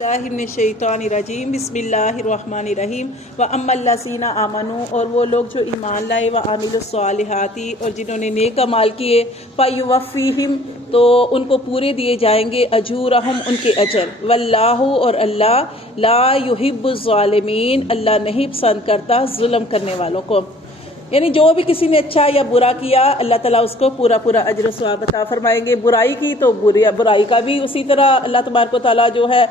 रजीम बिस्मिल्लाहिर्रहमानिर्रहीम व अम्मल्लज़ीना आमनू, और वो लोग जो ईमान लाए व आमिलुस्सालिहाती, और जिन्होंने नेक अमाल किए, फ़युवफ़्फ़ीहिम, तो उनको पूरे दिए जाएंगे अजूरहम, उनके अजर, वल्लाहु, और अल्लाह ला युहिब्बुज़्ज़ालिमीन, अल्लाह नहीं पसंद करता जुल्म करने वालों को। यानी जो भी किसी ने अच्छा या बुरा किया, अल्लाह ताला उसको पूरा पूरा अजर सवाब अता फरमाएंगे। बुराई की तो बुराई का भी उसी तरह अल्लाह तबारक व तआला जो है,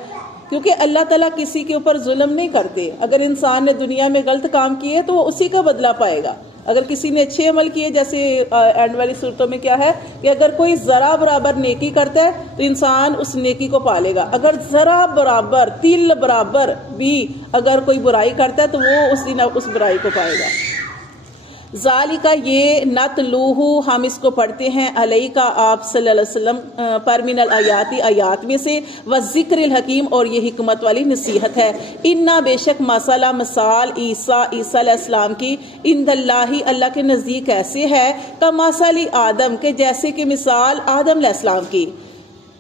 क्योंकि अल्लाह ताला किसी के ऊपर जुल्म नहीं करते। अगर इंसान ने दुनिया में गलत काम किए तो वो उसी का बदला पाएगा। अगर किसी ने अच्छे अमल किए, जैसे एंड वाली सूरतों में क्या है कि अगर कोई जरा बराबर नेकी करता है तो इंसान उस नेकी को पालेगा। अगर जरा बराबर, तिल बराबर भी अगर कोई बुराई करता है तो वो उस दिन उस बुराई को पाएगा। ज़ालिका, ये नतलूहु, हम इसको पढ़ते हैं, अलैका, आप सल्लल्लाहु अलैहि वसल्लम पर, मिनल आयाती, आयात में से, व ज़िक्रिल हकीम, और ये हिकमत वाली नसीहत है। इन्ना, बेशक, मसाला, मिसाल ईसा अलैहिस्सलाम की, इंदल्लाही, अल्लाह के नज़दीक ऐसे है, का मसाली आदम, के जैसे कि मिसाल आदम अलैहिस्सलाम की,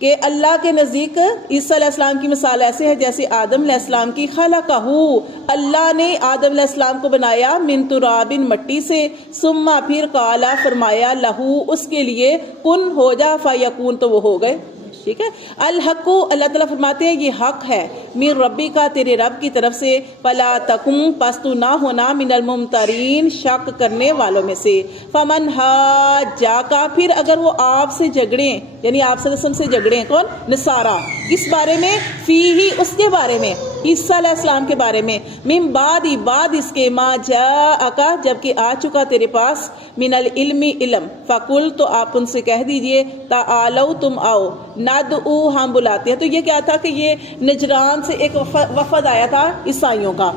कि अल्लाह के नज़दीक ईसा अलैहिस्सलाम की मिसाल ऐसे है जैसे आदम अलैहिस्सलाम की। खलक़हू, अल्लाह ने आदम अलैहिस्सलाम को बनाया, मिन तुराबिन, मट्टी से, सुम्मा, फिर काला, फरमाया, लहू, उसके लिए, कुन, हो जा, फ़यकून, तो वो हो गए। ठीक है। अल हक़्क़ु, अल्लाह ताला फरमाते हैं ये हक है, मिन रब्बी का, तेरे रब की तरफ से, फला तकुम, पस तू ना होना, मिनल मुमतरीन, शक करने वालों में से। फमन हाज्जाका, फिर अगर वो आपसे झगड़े, यानी आप सल्लल्लाहु अलैहि वसल्लम से झगड़े, कौन? नसारा, किस बारे में? फी ही, उसके बारे में, ईसा अलैहिस्सलाम के बारे में, मिन बादी, बाद इसके, मा जाअका, जबकि आ चुका तेरे पास, मिनल इल्मी, इल्म, फकुल, तो आप उनसे कह दीजिए, ताआलौ, तुम आओ, नदउ, हम बुलाते हैं। तो ये क्या था कि ये नजरान से एक वफद आया था ईसाइयों का।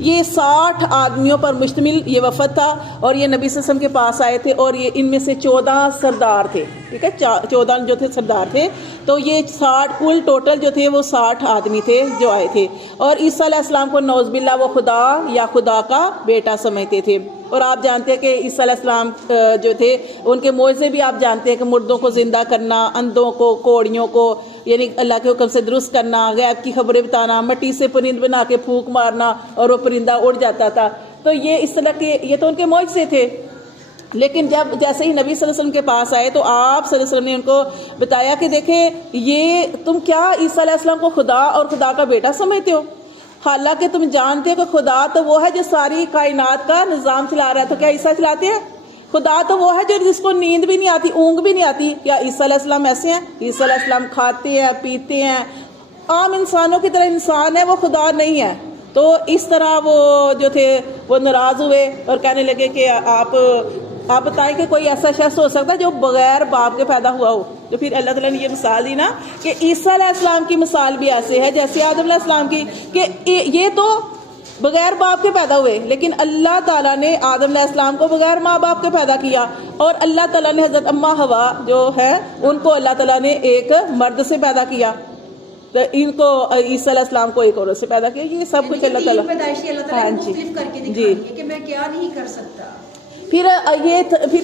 ये 60 आदमियों पर मुश्तमिल ये वफद था, और ये नबी सल्लल्लाहु अलैहि वसल्लम के पास आए थे, और ये इनमें से 14 सरदार थे। ठीक है, 14 जो थे सरदार थे, तो ये 60 कुल टोटल जो थे वो 60 आदमी थे जो आए थे। और ईसा अलैहिस्सलाम को नौज़बिल्ला वो खुदा या खुदा का बेटा समझते थे। और आप जानते हैं कि ईसा अलैहिस्सलाम जो थे, उनके मोज़े भी आप जानते हैं कि मुर्दों को जिंदा करना, अंधों को, कोड़ियों को, यानी अल्लाह के हुक्म से दुरुस्त करना, गैब की खबरें बताना, मिट्टी से परिंद बना के फूंक मारना और वो परिंदा उड़ जाता था। तो ये इस तरह के, ये तो उनके मोज़े थे। लेकिन जब जैसे ही नबी सल्लल्लाहु अलैहि वसल्लम के पास आए तो आप सल्लल्लाहु अलैहि वसल्लम ने उनको बताया कि देखें, ये तुम क्या ईसा अलैहिस्सलाम को खुदा और खुदा का बेटा समझते हो? हालांकि तुम जानते हो कि खुदा तो वो है जो सारी कायनात का निज़ाम चला रहा है। तो क्या ईसा चलाते हैं? खुदा तो वो है जो जिसको नींद भी नहीं आती, ऊँग भी नहीं आती। क्या ईसा अलैहिस्सलाम ऐसे हैं? ईसा अलैहिस्सलाम खाते हैं, पीते हैं, आम इंसानों की तरह इंसान है, वो खुदा नहीं है। तो इस तरह वो जो थे वो नाराज हुए और कहने लगे कि आप बताएं कि कोई ऐसा शख्स हो सकता है जो बगैर बाप के पैदा हुआ हो? तो फिर अल्लाह ताला ने ये मिसाल दी ना कि ईसा अलैहिस्सलाम की मिसाल भी ऐसे है जैसे आदम अलैहिस्सलाम की, कि ये तो बगैर बाप के पैदा हुए, लेकिन अल्लाह ताला ने आदम अलैहिस्सलाम को बगैर माँ बाप के पैदा किया। और अल्लाह ताला ने हज़रत अम्मा हवा जो है उनको अल्लाह ताला ने एक मर्द से पैदा किया, तो इनको ईसा अलैहिस्सलाम को एक औरत से पैदा किया। ये सब कुछ अल्लाह ताला, हाँ जी जी, कि मैं क्या नहीं कर सकता। फिर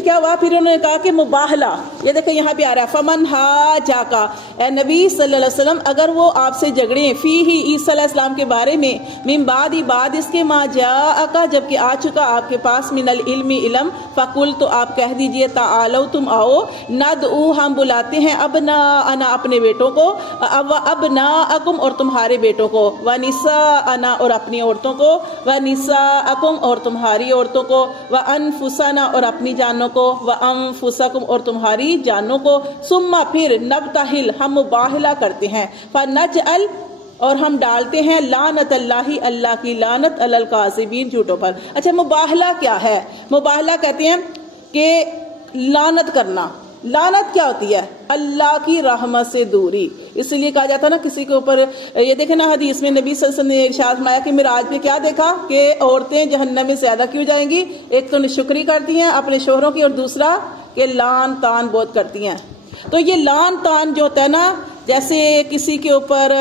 क्या हुआ? फिर उन्होंने कहा कि मुबाहला, ये देखो यहाँ पे आ रहा है, फमन हा जाका, ए नबी सल्लल्लाहु अलैहि वसल्लम, अगर वो आपसे झगड़े, फी ही, ईसा अलैहिस्सलाम के बारे में, मिन बादी, बाद इसके, मा जाअका, जबकि आ चुका आपके पास, मिनल इल्मी, इल्म, फकुल, तो आप कह दीजिए, ताआलौ, तुम आओ, नदउ, हम बुलाते हैं, अबना अना, अपने बेटों को, अबना अकुम, और तुम्हारे बेटों को, व निसा अना, और अपनी औरतों को, व निसा अकुम, और तुम्हारी औरतों को, व अनफुस ना, और अपनी जानों को, व अनफुसकुम, और तुम्हारी जानों को, सुम्मा, फिर नबताहिल, हम मुबाहला करते हैं, फनजअल, और हम डालते हैं, लानत अल्लाही, अल्लाह की लानत, अलल काज़िबीन, झूठों पर। अच्छा, मुबाहला क्या है? मुबाहला कहते हैं कि लानत करना। लानत क्या होती है? अल्लाह की रहमत से दूरी। इसलिए कहा जाता है ना किसी के ऊपर, ये देखे ना हदीस में नबी सल्लल्लाहु अलैहि वसल्लम ने इरशाद फरमाया कि मिराज पे क्या देखा कि औरतें जहन्नम में ज्यादा क्यों जाएंगी? एक तो नाशुक्री करती हैं अपने शोहरों की, और दूसरा कि लान तान बहुत करती हैं। तो ये लान तान जो होता है ना, जैसे किसी के ऊपर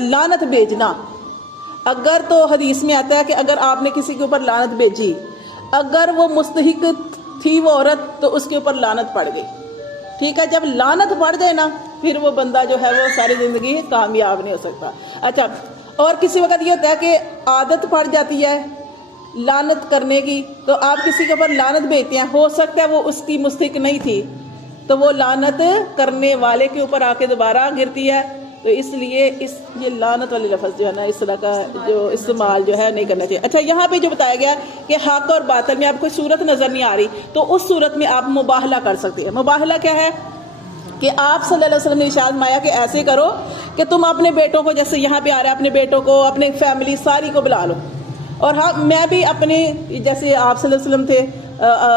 लानत भेजना, अगर तो हदीस में आता है कि अगर आपने किसी के ऊपर लानत भेजी, अगर वो मुस्तहिक थी वो औरत, तो उसके ऊपर लानत पड़ गई। ठीक है, जब लानत पड़ जाए ना پھر وہ بندہ جو ہے وہ ساری زندگی کامیاب نہیں ہو سکتا. اچھا، اور کسی وقت یہ ہوتا ہے کہ عادت پڑ جاتی ہے لعنت کرنے کی، تو آپ کسی کے اوپر لعنت بھیجتے ہیں، ہو سکتا ہے وہ اس کی مستحق نہیں تھی، تو وہ لعنت کرنے والے کے اوپر آ کے دوبارہ گرتی ہے. تو اس لیے یہ لعنت والی لفظ جو ہے نا اس طرح کا جو استعمال جو ہے نہیں کرنا چاہیے. اچھا، یہاں پہ جو بتایا گیا کہ حق اور باطل میں آپ کوئی صورت نظر نہیں آ رہی، تو اس صورت میں آپ مباہلہ کر سکتے ہیں. مباہلہ کیا ہے کہ آپ صلی اللہ علیہ وسلم نے ارشاد فرمایا کہ ایسے کرو کہ تم اپنے بیٹوں کو، جیسے یہاں پہ آ رہا ہے، اپنے بیٹوں کو، اپنے فیملی ساری کو بلا لو، اور ہاں میں بھی اپنے، جیسے آپ صلی اللہ علیہ وسلم تھے،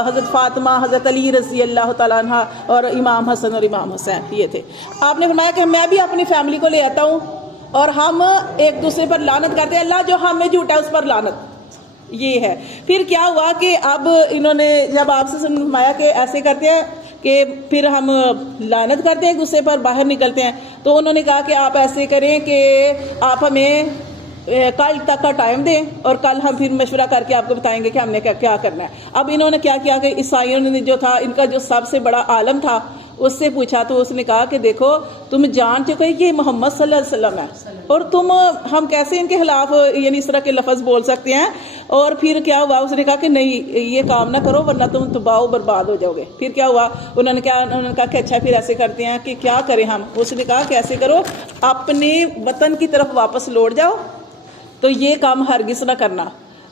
حضرت فاطمہ، حضرت علی رضی اللہ تعالیٰ عنہ، اور امام حسن اور امام حسین، یہ تھے. آپ نے فرمایا کہ میں بھی اپنی فیملی کو لے آتا ہوں اور ہم ایک دوسرے پر لعنت کرتے ہیں، اللہ جو ہمیں جھوٹا ہے اس پر لعنت. یہ ہے. پھر کیا ہوا کہ اب انہوں نے جب آپ سے فرمایا کہ ایسے کرتے ہیں کہ پھر ہم لعنت کرتے ہیں ایک دوسرے پر، باہر نکلتے ہیں، تو انہوں نے کہا کہ آپ ایسے کریں کہ آپ ہمیں کل تک کا ٹائم دیں اور کل ہم پھر مشورہ کر کے آپ کو بتائیں گے کہ ہم نے کیا کرنا ہے. اب انہوں نے کیا کیا کہ عیسائیوں نے جو تھا، ان کا جو سب سے بڑا عالم تھا، اس سے پوچھا تو اس نے کہا کہ دیکھو تم جان چکے کہ یہ محمد صلی اللہ علیہ وسلم ہے، اور ہم کیسے ان کے خلاف یعنی اس طرح کے لفظ بول سکتے ہیں. اور پھر کیا ہوا، اس نے کہا کہ نہیں یہ کام نہ کرو ورنہ تم تباہ و برباد ہو جاؤ گے. پھر کیا ہوا، انہوں نے کہا کہ اچھا پھر ایسے کرتے ہیں کہ کیا کریں ہم. اس نے کہا کہ ایسے کرو، اپنے وطن کی طرف واپس لوٹ جاؤ، تو یہ کام ہرگز نہ کرنا.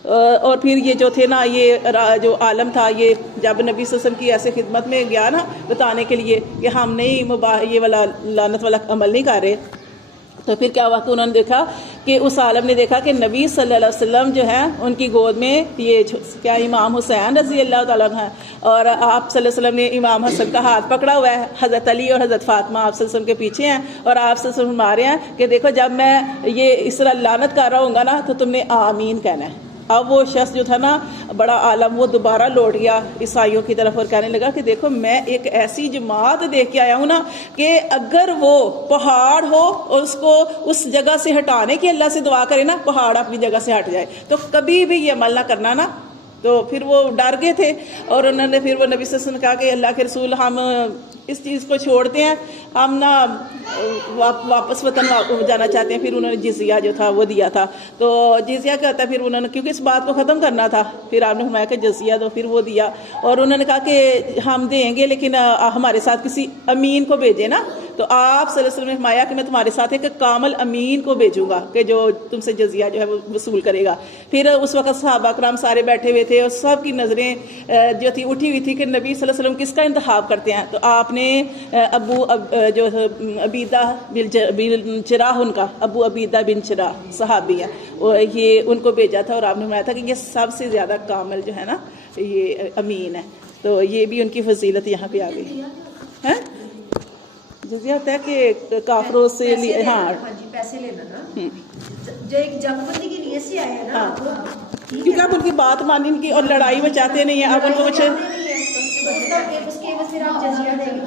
اور پھر یہ جو تھے نا، یہ جو عالم تھا، یہ جب نبی صلی اللہ علیہ وسلم کی ایسے خدمت میں گیا نا بتانے کے لیے کہ ہم نہیں یہ والا لعنت والا عمل نہیں کر رہے، تو پھر کیا ہوا کہ انہوں نے دیکھا کہ اس عالم نے دیکھا کہ نبی صلی اللہ علیہ وسلم جو ہے ان کی گود میں یہ کیا امام حسین رضی اللہ تعالیٰ عنہ، اور آپ صلی اللہ علیہ وسلم نے امام حسن کا ہاتھ پکڑا ہوا ہے، حضرت علی اور حضرت فاطمہ آپ صلی اللہ علیہ وسلم کے پیچھے ہیں، اور آپ صلی اللہ علیہ وسلم فرما رہے ہیں کہ دیکھو جب میں یہ اس طرح لعنت کر رہا ہوں گا نا تو تم نے آمین کہنا ہے. اب وہ شخص جو تھا نا بڑا عالم، وہ دوبارہ لوٹ گیا عیسائیوں کی طرف اور کہنے لگا کہ دیکھو میں ایک ایسی جماعت دیکھ کے آیا ہوں نا کہ اگر وہ پہاڑ ہو اور اس کو اس جگہ سے ہٹانے کی اللہ سے دعا کرے نا، پہاڑ اپنی جگہ سے ہٹ جائے، تو کبھی بھی یہ عمل نہ کرنا نا. تو پھر وہ ڈر گئے تھے، اور انہوں نے پھر وہ نبی صلی اللہ علیہ وسلم نے کہا کہ اللہ کے رسول ہم اس چیز کو چھوڑتے ہیں، ہم نا واپس وطن جانا چاہتے ہیں. پھر انہوں نے جزیہ جو تھا وہ دیا تھا. تو جزیہ کیا ہوتا ہے، پھر انہوں نے کیونکہ اس بات کو ختم کرنا تھا، پھر آپ نے فرمایا کہ جزیہ دو، پھر وہ دیا. اور انہوں نے کہا کہ ہم دیں گے لیکن ہمارے ساتھ کسی امین کو بھیجے نا. تو آپ صلی اللہ علیہ وسلم نے فرمایا کہ میں تمہارے ساتھ ایک کامل امین کو بھیجوں گا کہ جو تم سے جزیہ جو ہے وہ وصول کرے گا. پھر اس وقت صحابہ کرام سارے بیٹھے ہوئے تھے اور سب کی نظریں جو تھی اٹھی ہوئی تھی کہ نبی صلی اللہ علیہ وسلم کس کا انتخاب کرتے ہیں. تو آپ نے جو عبیدہ بن جراح، ان کا ابو عبیدہ بن جراح صحابی ہے، یہ ان کو بھیجا تھا، اور آپ نے فرمایا تھا کہ یہ سب سے زیادہ کامل جو ہے نا یہ امین ہے. تو یہ بھی ان کی فضیلت یہاں پہ آ گئی ہے. جزیہ ہوتا ہے کہ کافروں سے ہاں پیسے لینا نا، جو ایک جنگ بندی کی نیت سے آیا ہے نا، کیونکہ اب ان کی بات مانی ان کی، اور لڑائی میں چاہتے نہیں ہیں، اب ان کو کچھ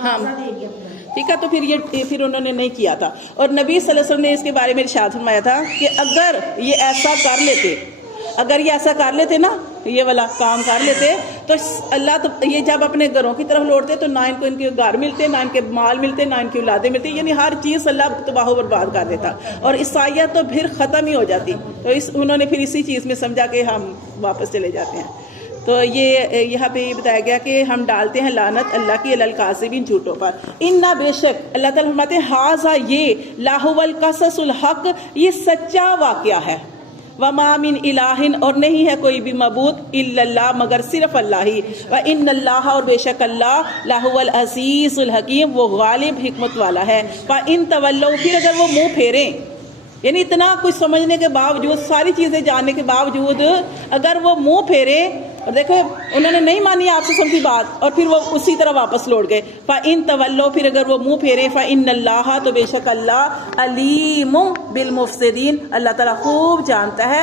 ہاں ٹھیک ہے. تو پھر انہوں نے نہیں کیا تھا. اور نبی صلی اللہ علیہ وسلم نے اس کے بارے میں ارشاد فرمایا تھا کہ اگر یہ ایسا کر لیتے نا، یہ والا کام کر لیتے، تو اللہ تو یہ جب اپنے گھروں کی طرف لوٹتے تو نہ ان کے گھر ملتے، نہ ان کے مال ملتے، نہ ان کی اولادیں ملتی، یعنی ہر چیز اللہ تباہ و برباد کر دیتا، اور عیسائیت تو پھر ختم ہی ہو جاتی. تو انہوں نے پھر اسی چیز میں سمجھا کہ ہم واپس چلے جاتے ہیں. تو یہ یہاں پہ یہ بتایا گیا کہ ہم ڈالتے ہیں لعنت اللہ کی علی الکاذبین، جھوٹوں پر. اِنَّا بے شک اللہ تعالیٰ فرماتے ہیں ھذا یہ لاہو القصص الحق، یہ سچا واقعہ ہے. وَمَا مِنْ إِلَٰهٍ، اور نہیں ہے کوئی بھی معبود إِلَّا اللَّهُ مگر صرف اللہ ہی. وَإِنَّ اللَّهَ، اور بے شک اللہ، لَهُوَ الْعَزِيزُ الْحَكِيمُ، وہ غالب حکمت والا ہے. فَإِن تَوَلَّوْا، پھر اگر وہ منہ پھیریں، یعنی اتنا کچھ سمجھنے کے باوجود، ساری چیزیں جاننے کے باوجود اگر وہ منہ پھیرے، اور دیکھو انہوں نے نہیں مانی آپ سے کی بات، اور پھر وہ اسی طرح واپس لوٹ گئے. فَإِن تَوَلَّوْا، پھر اگر وہ منہ پھیرے، فَإِنَّ اللَّهَ، تو بے شک اللہ، عَلِيمٌ بِالْمُفْسِدِينَ، اللہ تعالیٰ خوب جانتا ہے